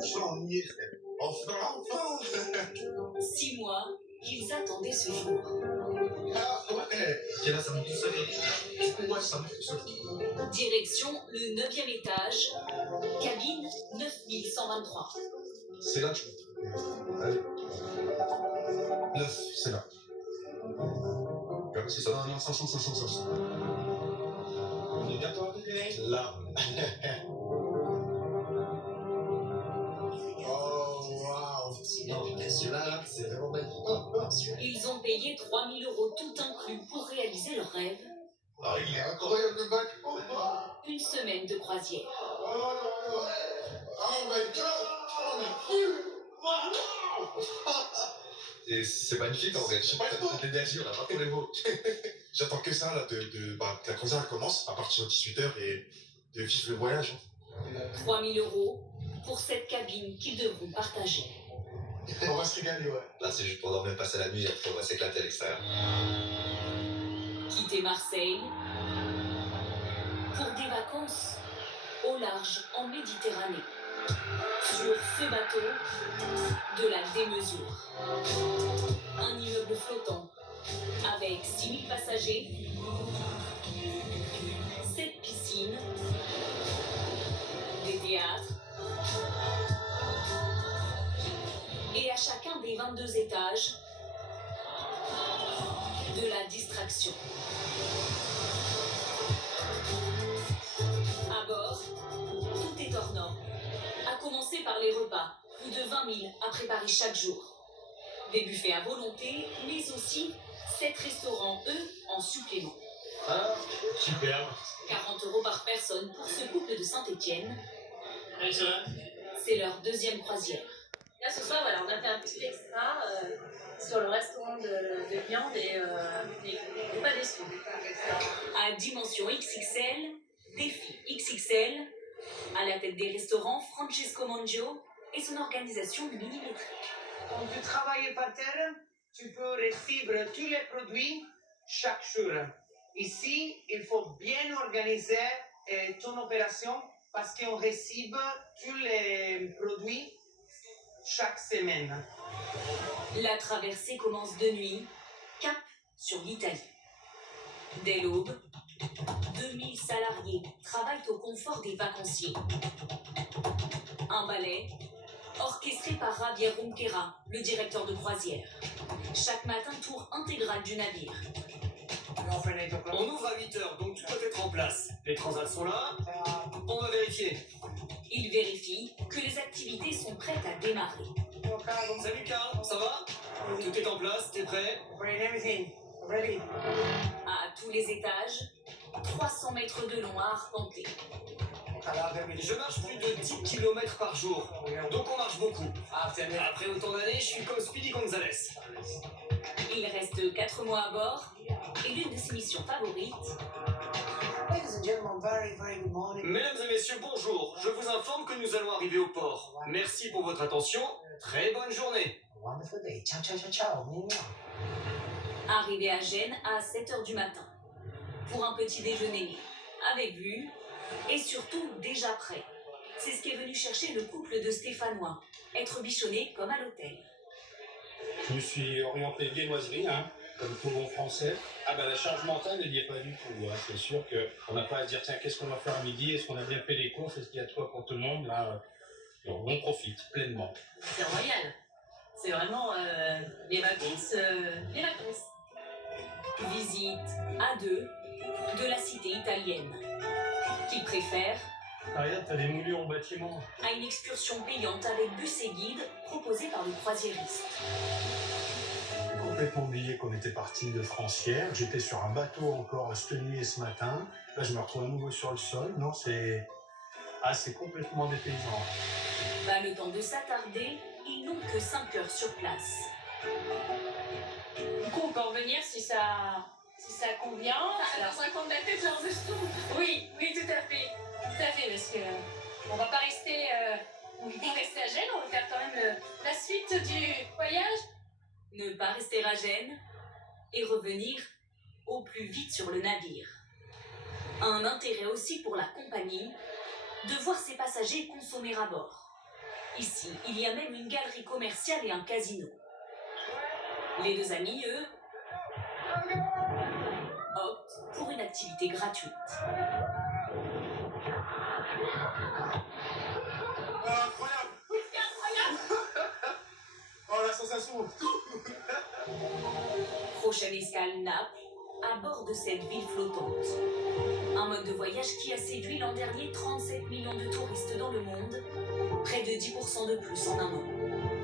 Je suis ennuyé, frère. Enfin 6 mois qu'ils attendaient ce jour. Ah ouais. Et là, ça monte tout seul. Ouais, ça monte tout seul. Direction le 9e étage, cabine 9123. C'est là que je monte. Allez. 9, c'est là. C'est ça. Non, 500. On est bientôt arrivé. Là. Oh, waouh. Celui-là, c'est vraiment magnifique. Ils ont payé 3 000 € tout inclus pour réaliser leur rêve. Ah, il est incroyable le bac. Une semaine de croisière. Oh my god. On est full. Et c'est magnifique en vrai. Je sais pas, t'as l'énergie, on a pas tous les mots. J'attends que ça là, que la croisière commence à partir de 18h et de vivre le voyage. 3 000 € pour cette cabine qu'ils devront partager. On va se régaler, ouais. Là, c'est juste pour dormir, passer la nuit, et après on va s'éclater à l'extérieur. Quitter Marseille pour des vacances au large en Méditerranée. Sur ce bateau, de la démesure. Un immeuble flottant avec 6 000 passagers, 7 piscines, des théâtres et à chacun des 22 étages, de la distraction. À bord, tout est hors norme. À commencer par les repas, plus de 20 000 à préparer chaque jour. Des buffets à volonté, mais aussi 7 restaurants, eux, en supplément. Ah, super. 40 € par personne pour ce couple de Saint-Étienne. Allez, ça va ? C'est leur 2e croisière. Là, ce soir, voilà, on a fait un petit extra sur le restaurant de viande et pas déçu. À dimension XXL, défi XXL, à la tête des restaurants Francesco Mangio et son organisation millimétrée. Quand tu travailles par terre, tu peux recevoir tous les produits chaque jour. Ici, il faut bien organiser ton opération parce qu'on reçoit tous les produits chaque semaine. La traversée commence de nuit, cap sur l'Italie. Dès l'aube, 2000 salariés travaillent au confort des vacanciers. Un ballet orchestré par Javier Junquera, le directeur de croisière. Chaque matin, tour intégral du navire. On ouvre à 8h, donc tout peut être en place. Les transats sont là, on va vérifier. Il vérifie que les activités sont prêtes à démarrer. Salut Karl, ça va ? Tout est en place, t'es prêt ? À tous les étages, 300 mètres de long à arpenter. Je marche plus de 10 km par jour, donc on marche beaucoup. Après autant d'années, je suis comme Speedy Gonzalez. Il reste 4 mois à bord et l'une de ses missions favorites, Mesdames et messieurs, bonjour. Je vous informe que nous allons arriver au port. Merci pour votre attention. Très bonne journée. arrivé à Gênes à 7h du matin. Pour un petit déjeuner, avec vue et surtout déjà prêt. C'est ce qu'est venu chercher le couple de Stéphanois, être bichonné comme à l'hôtel. Je me suis orienté viennoiserie, comme tout bon français. Ah ben la charge mentale, elle n'y est pas du tout. C'est sûr qu'on n'a pas à se dire, tiens, qu'est-ce qu'on va faire à midi? Est-ce qu'on a bien fait les courses? Est-ce qu'il y a de quoi pour tout le monde? Là, donc on profite pleinement. C'est royal. C'est vraiment les vacances, les vacances. Visite à deux de la cité italienne, qu'il préfère Ah, regarde, t'as des moulures en bâtiment. à une excursion payante avec bus et guide proposée par le croisiériste. J'ai complètement oublié qu'on était parti de France hier. J'étais sur un bateau encore cette nuit et ce matin. Là, je me retrouve à nouveau sur le sol. Non, c'est complètement dépaysant. Pas le temps de s'attarder, ils n'ont que 5 heures sur place. Du coup, on peut revenir si ça convient. Alors 50 la tête, genre de tout. Oui, tout à fait. Tout à fait, parce que on va pas rester, on va rester à Gênes, on va faire quand même la suite du voyage. Ne pas rester à Gênes et revenir au plus vite sur le navire. Un intérêt aussi pour la compagnie de voir ses passagers consommer à bord. Ici, il y a même une galerie commerciale et un casino. Les deux amis, eux, optent pour une activité gratuite. Incroyable. Oh, la sensation. Prochaine escale Naples, à bord de cette ville flottante. Un mode de voyage qui a séduit l'an dernier 37 millions de touristes dans le monde, près de 10% de plus en un an.